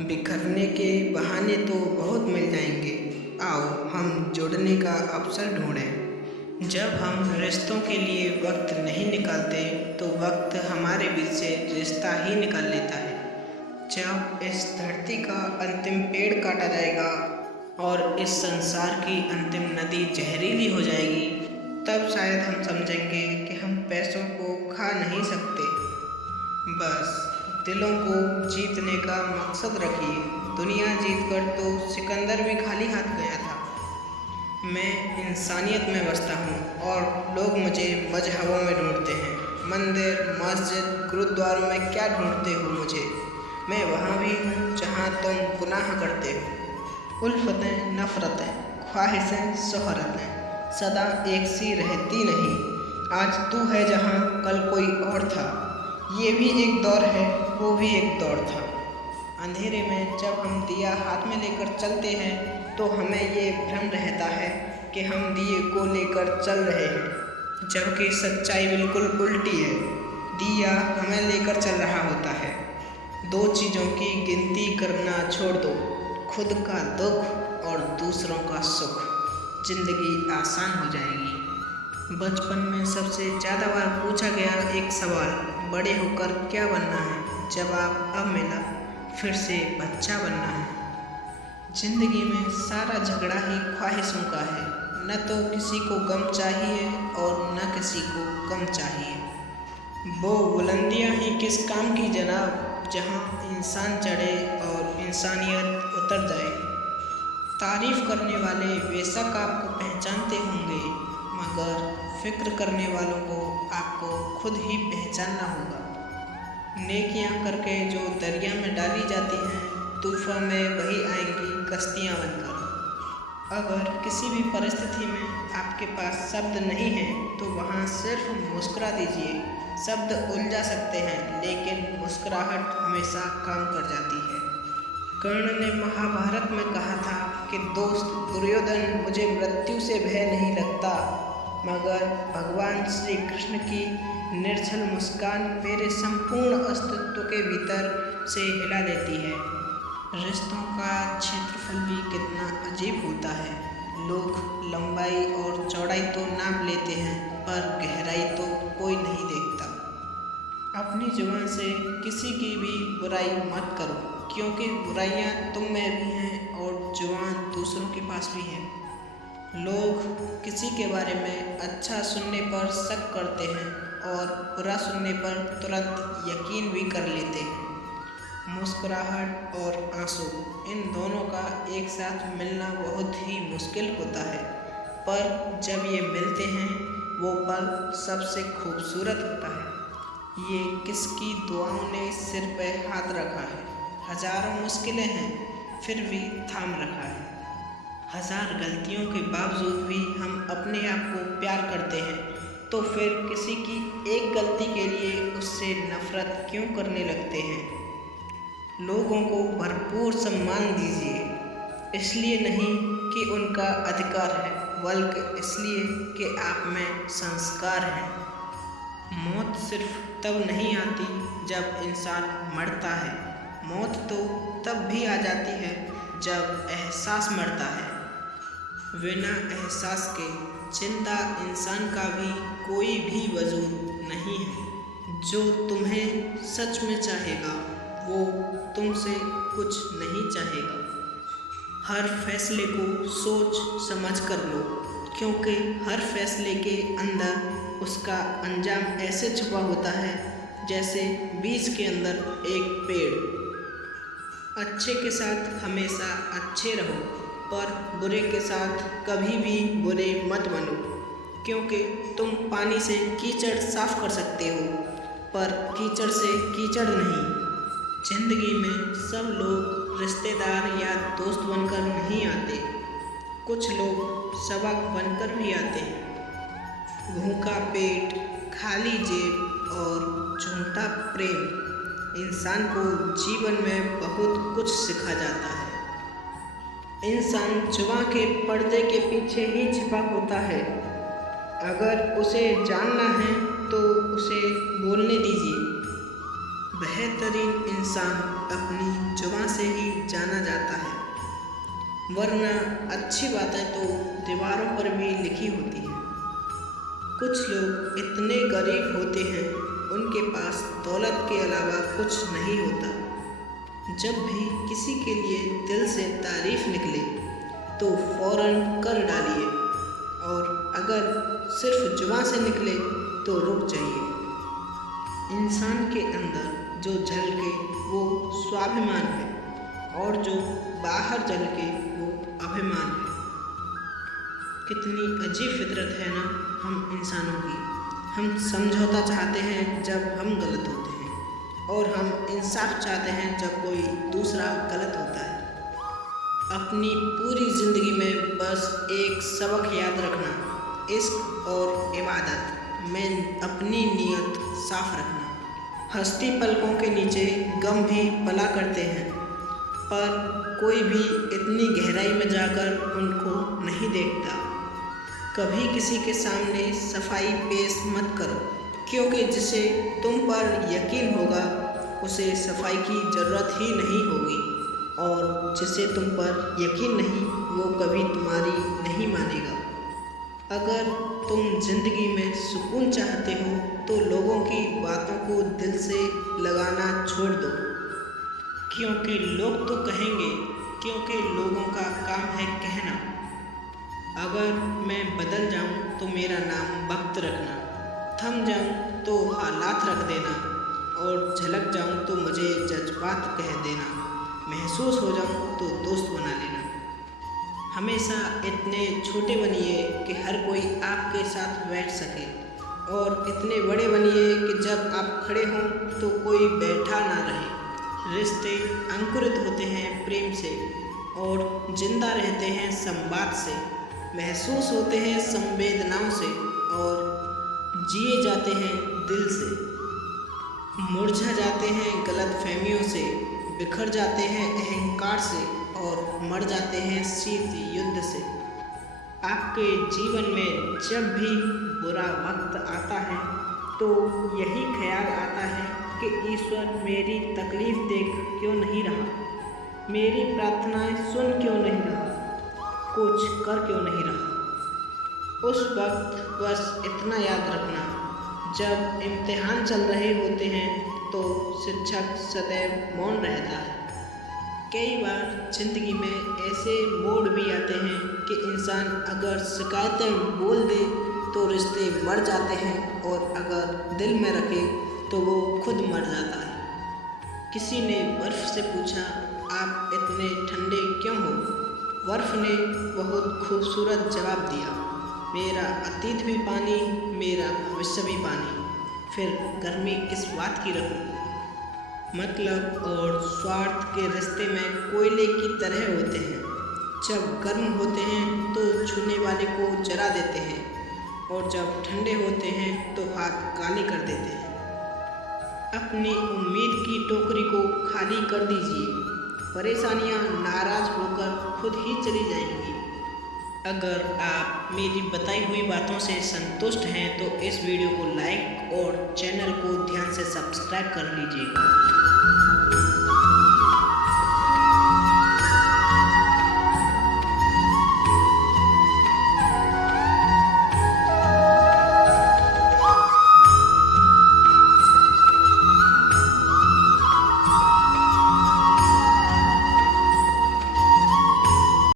बिखरने के बहाने तो बहुत मिल जाएंगे। आओ हम जुड़ने का अवसर ढूंढें। जब हम रिश्तों के लिए वक्त नहीं निकालते तो वक्त हमारे बीच से रिश्ता ही निकाल लेता है। जब इस धरती का अंतिम पेड़ काटा जाएगा और इस संसार की अंतिम नदी जहरीली हो जाएगी, तब शायद हम समझेंगे कि हम पैसों को खा नहीं सकते। बस दिलों को जीतने का मकसद रखिए। दुनिया जीतकर तो सिकंदर भी खाली हाथ गया था। मैं इंसानियत में बसता हूँ और लोग मुझे मजहबों में ढूंढते हैं। मंदिर, मस्जिद, गुरुद्वारों में क्या ढूंढते हो मुझे? मैं वहाँ भी हूँ जहाँ तुम गुनाह करते हो। उल्फतें, नफ़रतें, ख्वाहिशें, शोहरतें सदा एक सी रहती नहीं। आज तू है जहाँ कल कोई और था। ये भी एक दौर है, वो भी एक दौर था। अंधेरे में जब हम दिया हाथ में लेकर चलते हैं तो हमें ये भ्रम रहता है कि हम दिए को लेकर चल रहे हैं, जबकि सच्चाई बिल्कुल उल्टी है। दिया हमें लेकर चल रहा होता है। दो चीज़ों की गिनती करना छोड़ दो, खुद का दुख और दूसरों का सुख। जिंदगी आसान हो जाएगी। बचपन में सबसे ज़्यादा बार पूछा गया एक सवाल, बड़े होकर क्या बनना है? जवाब अब मिला, फिर से बच्चा बनना है। जिंदगी में सारा झगड़ा ही ख्वाहिशों का है। न तो किसी को गम चाहिए और न किसी को गम चाहिए। वो बुलंदियाँ ही किस काम की जनाब, जहाँ इंसान चढ़े और इंसानियत उतर जाए। तारीफ़ करने वाले बेशक आपको पहचानते होंगे, मगर फ़िक्र करने वालों को आपको खुद ही पहचानना होगा। नेकियां करके जो दरिया में डाली जाती हैं, तूफ़ान में वही आएंगी कश्तियाँ बनकर। अगर किसी भी परिस्थिति में आपके पास शब्द नहीं है तो वहाँ सिर्फ मुस्कुरा दीजिए। शब्द उलझा सकते हैं, लेकिन मुस्कुराहट हमेशा काम कर जाती है। कर्ण ने महाभारत में कहा था कि दोस्त दुर्योधन, मुझे मृत्यु से भय नहीं लगता, मगर भगवान श्री कृष्ण की निर्छल मुस्कान मेरे संपूर्ण अस्तित्व के भीतर से हिला लेती है। रिश्तों का क्षेत्रफल भी कितना अजीब होता है। लोग लंबाई और चौड़ाई तो नाप लेते हैं, पर गहराई तो कोई नहीं देखता। अपनी जुबान से किसी की भी बुराई मत करो, क्योंकि बुराइयां तुम में भी हैं और जुबान दूसरों के पास भी है। लोग किसी के बारे में अच्छा सुनने पर शक करते हैं और बुरा सुनने पर तुरंत यकीन भी कर लेते हैं। मुस्कुराहट और आंसू, इन दोनों का एक साथ मिलना बहुत ही मुश्किल होता है, पर जब ये मिलते हैं वो पल सबसे खूबसूरत होता है। ये किसकी दुआओं ने सिर पे हाथ रखा है। हजारों मुश्किलें हैं, फिर भी थाम रखा है। हजार गलतियों के बावजूद भी हम अपने आप को प्यार करते हैं, तो फिर किसी की एक गलती के लिए उससे नफरत क्यों करने लगते हैं? लोगों को भरपूर सम्मान दीजिए, इसलिए नहीं कि उनका अधिकार है, बल्कि इसलिए कि आप में संस्कार है। मौत सिर्फ तब नहीं आती जब इंसान मरता है। मौत तो तब भी आ जाती है जब एहसास मरता है। बिना एहसास के जिंदा इंसान का भी कोई भी वजूद नहीं है। जो तुम्हें सच में चाहेगा वो तुमसे कुछ नहीं चाहेगा। हर फैसले को सोच समझ कर लो, क्योंकि हर फैसले के अंदर उसका अंजाम ऐसे छुपा होता है जैसे बीज के अंदर एक पेड़। अच्छे के साथ हमेशा अच्छे रहो, पर बुरे के साथ कभी भी बुरे मत बनो, क्योंकि तुम पानी से कीचड़ साफ कर सकते हो, पर कीचड़ से कीचड़ नहीं। जिंदगी में सब लोग रिश्तेदार या दोस्त बनकर नहीं आते, कुछ लोग सबक बनकर भी आते हैं। भूखा पेट, खाली जेब और झूठा प्रेम इंसान को जीवन में बहुत कुछ सिखा जाता है। इंसान जुबान के पर्दे के पीछे ही छिपा होता है। अगर उसे जानना है तो उसे बोलने दीजिए। बेहतरीन इंसान अपनी जुबान से ही जाना जाता है, वरना अच्छी बातें तो दीवारों पर भी लिखी होती हैं। कुछ लोग इतने गरीब होते हैं, उनके पास दौलत के अलावा कुछ नहीं होता। जब भी किसी के लिए दिल से तारीफ निकले तो फ़ौरन कर डालिए, और अगर सिर्फ जुबान से निकले तो रुक जाइए। इंसान के अंदर जो झलके वो स्वाभिमान है, और जो बाहर झलके वो अभिमान है। कितनी अजीब फितरत है ना हम इंसानों की। हम समझौता चाहते हैं जब हम गलत होते हैं, और हम इंसाफ चाहते हैं जब कोई दूसरा गलत होता है। अपनी पूरी ज़िंदगी में बस एक सबक याद रखना, इश्क और इबादत में अपनी नीयत साफ रखना। हस्ती पलकों के नीचे गम भी पला करते हैं, पर कोई भी इतनी गहराई में जाकर उनको नहीं देखता। कभी किसी के सामने सफाई पेश मत करो, क्योंकि जिसे तुम पर यकीन होगा उसे सफाई की ज़रूरत ही नहीं होगी, और जिसे तुम पर यकीन नहीं वो कभी तुम्हारी नहीं मानेगा। अगर तुम ज़िंदगी में सुकून चाहते हो तो लोगों की बातों को दिल से लगाना छोड़ दो, क्योंकि लोग तो कहेंगे, क्योंकि लोगों का काम है कहना। अगर मैं बदल जाऊं तो मेरा नाम वक्त रखना, थम जाऊं तो हालात रख देना, और झलक जाऊं तो मुझे जज्बात कह देना, महसूस हो जाऊं तो दोस्त बना लेना। हमेशा इतने छोटे बनिए कि हर कोई आपके साथ बैठ सके, और इतने बड़े बनिए कि जब आप खड़े हों तो कोई बैठा ना रहे। रिश्ते अंकुरित होते हैं प्रेम से, और जिंदा रहते हैं संवाद से, महसूस होते हैं संवेदनाओं से, और जिए जाते हैं दिल से। मुरझा जाते हैं गलतफहमियों से, बिखर जाते हैं अहंकार से, और मर जाते हैं शीत युद्ध से। आपके जीवन में जब भी बुरा वक्त आता है तो यही ख्याल आता है कि ईश्वर मेरी तकलीफ़ देख क्यों नहीं रहा, मेरी प्रार्थनाएं सुन क्यों नहीं रहा, कुछ कर क्यों नहीं रहा। उस वक्त बस इतना याद रखना, जब इम्तिहान चल रहे होते हैं तो शिक्षक सदैव मौन रहता है। कई बार ज़िंदगी में ऐसे मोड़ भी आते हैं कि इंसान अगर शिकायतें बोल दे तो रिश्ते मर जाते हैं, और अगर दिल में रखे तो वो खुद मर जाता है। किसी ने बर्फ़ से पूछा, आप इतने ठंडे क्यों हो? बर्फ़ ने बहुत खूबसूरत जवाब दिया, मेरा अतीत भी पानी, मेरा भविष्य भी पानी, फिर गर्मी किस बात की रखूं? मतलब और स्वार्थ के रिश्ते में कोयले की तरह होते हैं। जब गर्म होते हैं तो छूने वाले को जला देते हैं, और जब ठंडे होते हैं तो हाथ काले कर देते हैं। अपनी उम्मीद की टोकरी को खाली कर दीजिए, परेशानियां नाराज़ होकर खुद ही चली जाएंगी। अगर आप मेरी बताई हुई बातों से संतुष्ट हैं तो इस वीडियो को लाइक और चैनल को ध्यान से सब्सक्राइब कर लीजिएगा।